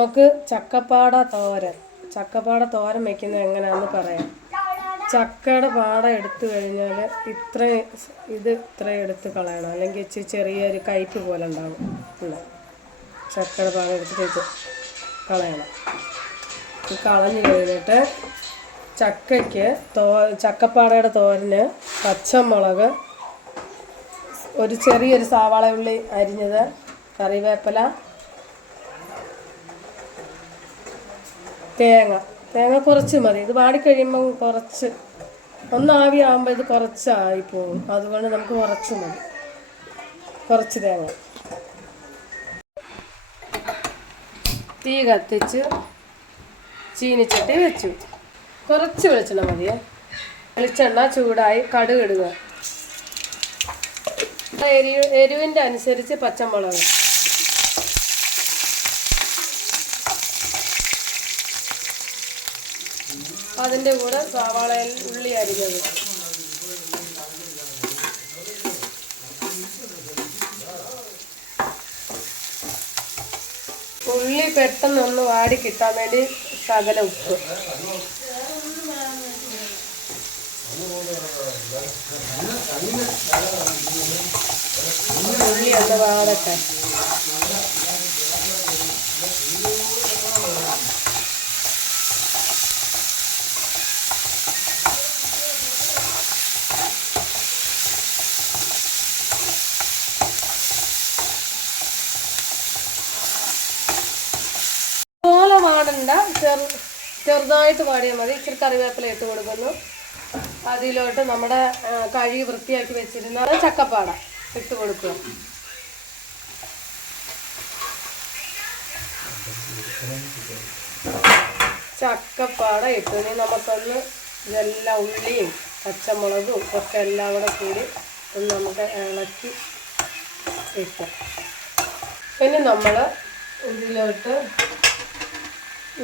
നമുക്ക് ചക്കപ്പാട തോരൻ വയ്ക്കുന്നത് എങ്ങനെയാണെന്ന് പറയാം. ചക്കയുടെ പാട എടുത്തു കഴിഞ്ഞാൽ ഇത്രയും എടുത്ത് കളയണം, അല്ലെങ്കിൽ ഇച്ചിരി ചെറിയൊരു കയ്പ്പ് പോലെ ഉണ്ടാകും. ചക്കയുടെ പാട എടുത്തിട്ട് ഇത് കളയണം. കളഞ്ഞു കഴിഞ്ഞിട്ട് ചക്കപ്പാടയുടെ തോരന് പച്ചമുളക്, ഒരു ചെറിയൊരു സവാള ഉള്ളി അരിഞ്ഞത്, കറിവേപ്പില, തേങ്ങ കുറച്ച് മതി. ഇത് വാടിക്കഴിയുമ്പം കുറച്ച് ആവിയാകുമ്പോൾ ഇത് കുറച്ചായി പോകും. അതുകൊണ്ട് നമുക്ക് കുറച്ച് മതി, കുറച്ച് തേങ്ങ. തീ കത്തിച്ച് ചീനിച്ചട്ടി വെച്ചു. കുറച്ച് വെളിച്ചെണ്ണ മതിയേ. വെളിച്ചെണ്ണ ചൂടായി കടുക് ഇടുക. എരിവിൻ്റെ അനുസരിച്ച് പച്ചമുളക്, അതിൻ്റെ കൂടെ സവാള ഉള്ളി അരിഞ്ഞത്. ഉള്ളി പെട്ടെന്നൊന്ന് വാടി കിട്ടാൻ വേണ്ടി ശകല ഉപ്പ്. ഉള്ളി ഒന്ന് വാടട്ടെ. വാടണ്ട, ചെറുതായിട്ട് വാടിയാൽ മതി. ഇച്ചിരി കറിവേപ്പില ഇട്ട് കൊടുക്കുന്നു. അതിലോട്ട് നമ്മുടെ കഴുകി വൃത്തിയാക്കി വെച്ചിരുന്ന ചക്കപ്പാട ഇട്ട് കൊടുക്കുക. ചക്കപ്പാട ഇട്ട് ഇനി നമുക്കൊന്ന് ഇതെല്ലാം ഉള്ളിയും പച്ചമുളകും ഒക്കെ എല്ലാം കൂടെ കൂടി ഒന്ന് നമുക്ക് ഇളക്കി ഇട്ടാം. ഇനി നമ്മൾ ഇതിലോട്ട്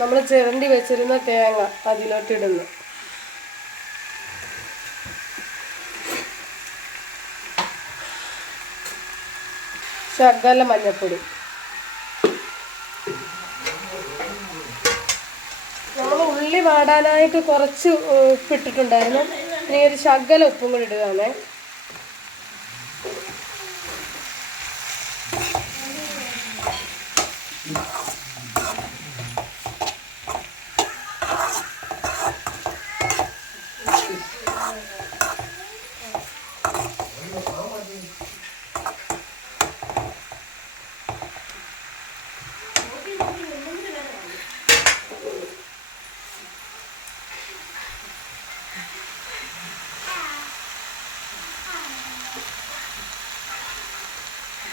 നമ്മൾ ചിരണ്ടി വെച്ചിരുന്ന തേങ്ങ അതിലോട്ടിടുന്നു. ശകല മഞ്ഞപ്പൊടി. നമ്മൾ ഉള്ളി വാടാനായിട്ട് കുറച്ച് ഉപ്പിട്ടിട്ടുണ്ടായിരുന്നു. ഇനി ഒരു ശകല ഉപ്പും കൂടി ഇടുകയാണേ.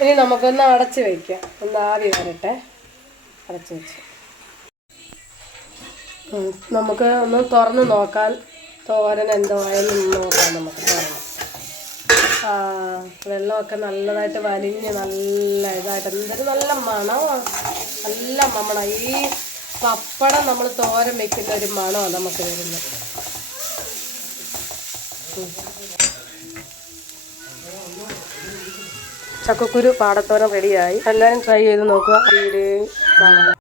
ഇനി നമുക്കൊന്ന് അടച്ച് വയ്ക്കാം. ഒന്ന് ആവി വരട്ടെ. അടച്ച് വെച്ച് നമുക്ക് ഒന്ന് തുറന്ന് നോക്കാൻ, തോരൻ എന്തോ ആയെന്ന് നോക്കാം. നമുക്ക് തുറന്ന് വെള്ളമൊക്കെ നല്ലതായിട്ട് വലിഞ്ഞ് നല്ല ഇതായിട്ട് എന്തൊരു നല്ല മണമാണ്. നല്ല മണം. ഈ പപ്പടം നമ്മൾ തോരൻ വെക്കുന്ന ഒരു മണമാണ് നമുക്ക് വരുന്നത്. ചക്കക്കുരു പാടത്തോരൻ റെഡിയായി. എല്ലാവരും ട്രൈ ചെയ്ത് നോക്കുക. വീഡിയോ കാണാം.